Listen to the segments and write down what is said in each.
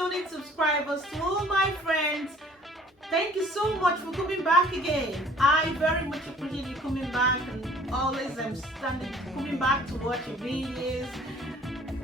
returning subscribers, to all my friends, thank you so much for coming back again. I very much appreciate you coming back, and always coming back to watch your videos.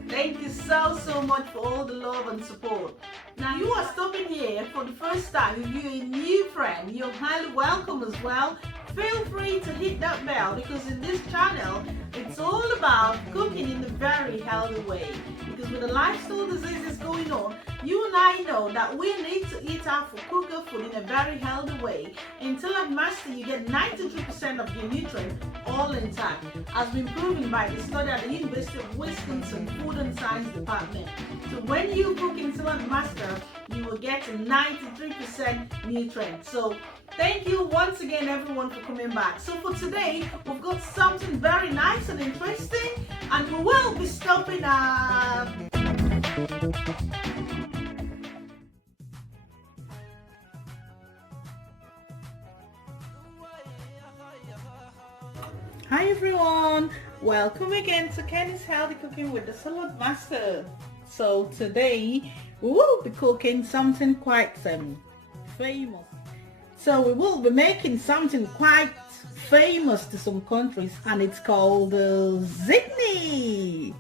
Thank you so much for all the love and support. Now, you are stopping here for the first time. If you're a new friend, you're highly welcome as well. Feel free to hit that bell, because in this channel it's all about cooking in a very healthy way. Because with the lifestyle diseases going on, you and I know that we need to eat our cooker food in a very healthy way. In Saladmaster, you get 93% of your nutrients all intact, as been proven by the study at the University of Wisconsin Food and Science Department. So when you cook in Saladmaster, you will get 93% nutrients. So thank you once again, everyone, for coming back. So for today, we've got something very nice and interesting, and we will be stopping up. Hi everyone, welcome again to Kenny's Healthy Cooking with the Saladmaster. So today we will be cooking something quite famous. So we will be making something quite famous to some countries, and it's called Zigni.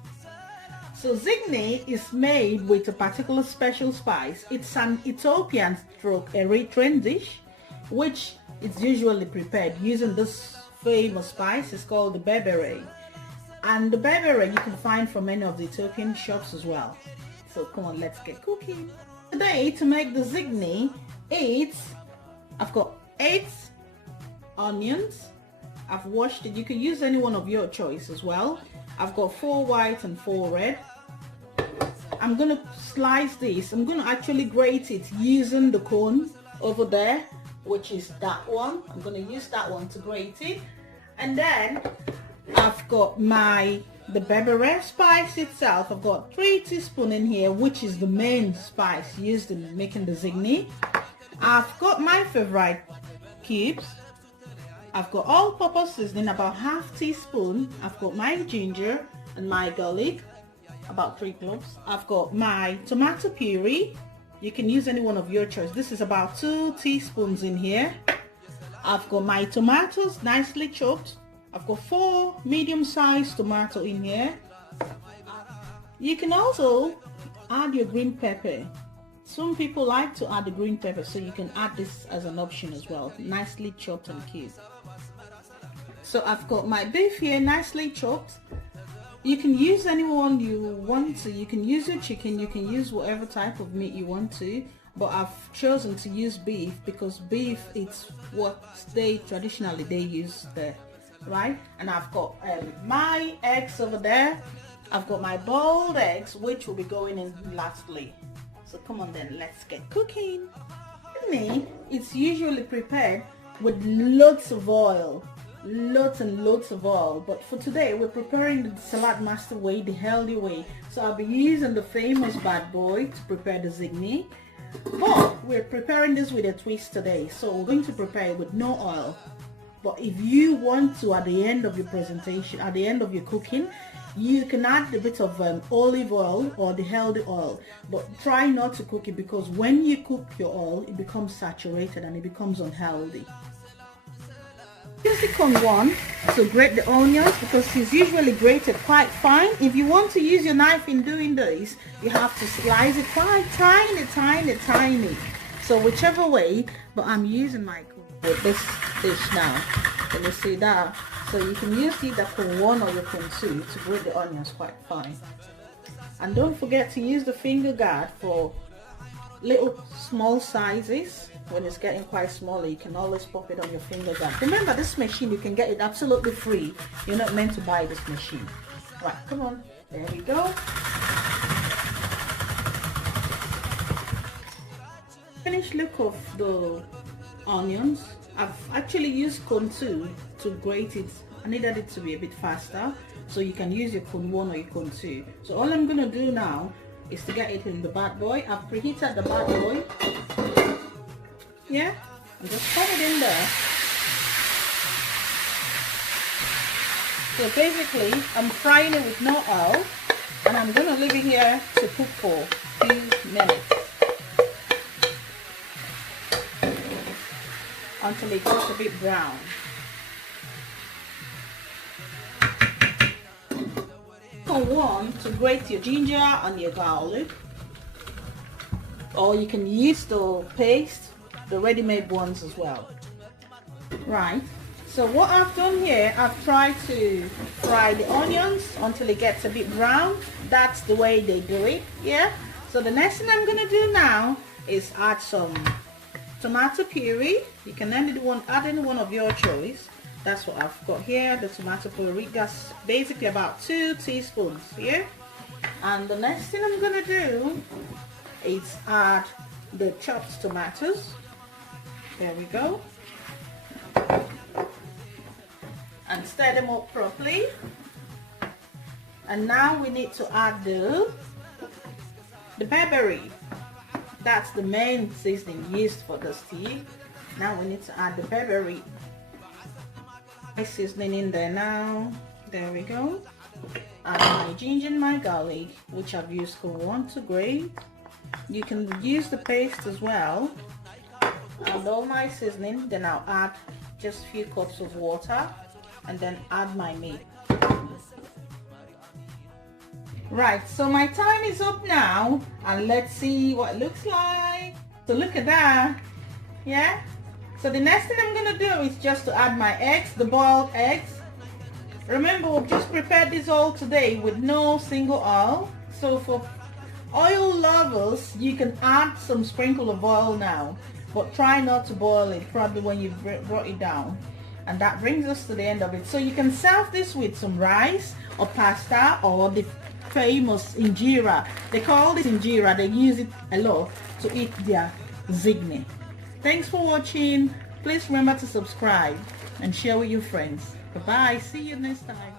So Zigni is made with a particular special spice. It's an Ethiopian stroke Eritrean dish, which is usually prepared using this famous spice. It's called the Berbere, and the Berbere you can find from many of the Ethiopian shops as well. So come on, let's get cooking. Today, to make the Zigni, I've got 8 onions. I've washed it. You can use any one of your choice as well. I've got 4 white and 4 red. I'm gonna slice this. I'm gonna actually grate it using the cone over there, which is that one. I'm gonna use that one to grate it. And then I've got the Berbere spice itself. I've got 3 teaspoons in here, which is the main spice used in making the Zigni. I've got my favorite cubes. I've got all-purpose seasoning, about ½ teaspoon. I've got my ginger and my garlic, about 3 cloves. I've got my tomato puree. You can use any one of your choice. This is about 2 teaspoons in here. I've got my tomatoes nicely chopped. I've got 4 medium-sized tomatoes in here. You can also add your green pepper. Some people like to add the green pepper, so you can add this as an option as well. Nicely chopped and cubed. So I've got my beef here nicely chopped. You can use anyone you want to. You can use your chicken, you can use whatever type of meat you want to, but I've chosen to use beef because beef is what traditionally they use there, right? And I've got my eggs over there. I've got my boiled eggs, which will be going in lastly. So come on then, let's get cooking. It's usually prepared with lots of oil, lots and lots of oil, but for today we're preparing the Saladmaster way, the healthy way. So I'll be using the famous bad boy to prepare the Zigni, but we're preparing this with a twist today. So we're going to prepare it with no oil, but if you want to, at the end of your presentation, at the end of your cooking, you can add a bit of olive oil or the healthy oil, but try not to cook it, because when you cook your oil, it becomes saturated and it becomes unhealthy. Use the cone one to grate the onions, because it's usually grated quite fine. If you want to use your knife in doing this, you have to slice it quite tiny. So whichever way, but I'm using my cone with this dish now. Can you see that? So you can use either cone 1 or your cone 2 to grate the onions quite fine. And don't forget to use the finger guard for little small sizes. When it's getting quite smaller, you can always pop it on your finger guard. Remember, this machine, you can get it absolutely free. You're not meant to buy this machine. Right, come on. There we go. Finished look of the onions. I've actually used cone 2 to grate it. I needed it to be a bit faster, so you can use your cone 1 or your cone 2. So all I'm going to do now is to get it in the bad boy. I've preheated the bad boy. Yeah, and just put it in there. So basically, I'm frying it with no oil, and I'm going to leave it here to cook for a few minutes. until it gets a bit brown. You want to grate your ginger and your garlic, or you can use the paste, the ready-made ones as well. Right, so what I've done here, I've tried to fry the onions until it gets a bit brown. That's the way they do it, yeah? So the next thing I'm going to do now is add some tomato puree. You can add any one of your choice. That's what I've got here, the tomato puree. That's basically about 2 teaspoons here. And the next thing I'm going to do is add the chopped tomatoes. There we go. And stir them up properly. And now we need to add the berbere. That's the main seasoning used for the tea. Now we need to add the berbere. Seasoning in there now. There we go. Add my ginger and my garlic, which I've used for 1 to grate. You can use the paste as well. And all my seasoning, then I'll add just a few cups of water and then add my meat. Right, so my time is up now, and let's see what it looks like. So look at that, yeah? So the next thing I'm gonna do is just to add my eggs, the boiled eggs. Remember, we've just prepared this all today with no single oil. So for oil lovers, you can add some sprinkle of oil now, but try not to boil it probably when you've brought it down. And that brings us to the end of it. So you can serve this with some rice or pasta or the famous injera. They call this injera. They use it a lot to eat their zigni. Thanks for watching. Please remember to subscribe and share with your friends. Bye bye. See you next time.